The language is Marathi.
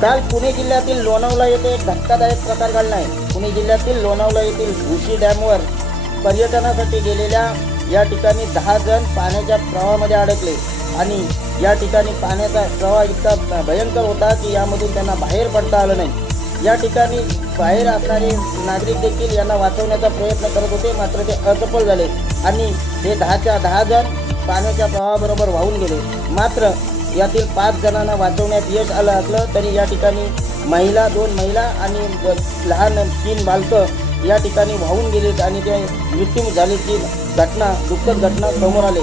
काल पुणे जिल्ह्यातील लोणावळा येथे एक धक्कादायक प्रकार घडला आहे। पुणे जिल्ह्यातील लोणावळा येथील भुशी डॅमवर पर्यटनासाठी गेलेल्या या ठिकाणी 10 जण पाण्याच्या प्रवाहामध्ये अडकले आणि या ठिकाणी पाण्याचा प्रवाह इतका भयंकर होता की यामधून त्यांना बाहेर पडता आलं नाही। या ठिकाणी बाहेर असणारे नागरिक देखील यांना वाचवण्याचा प्रयत्न करत होते, मात्र ते असफल झाले आणि हे 10च्या 10 जण पाण्याच्या प्रवाहाबरोबर वाहून गेले। मात्र यातील 5 जणांना वाचवण्यात यश आलं असलं तरी या ठिकाणी दोन महिला आणि लहान 3 बालकं या ठिकाणी वाहून गेलीत आणि ते मृत्यू झाल्याची दुःखद घटना समोर आली।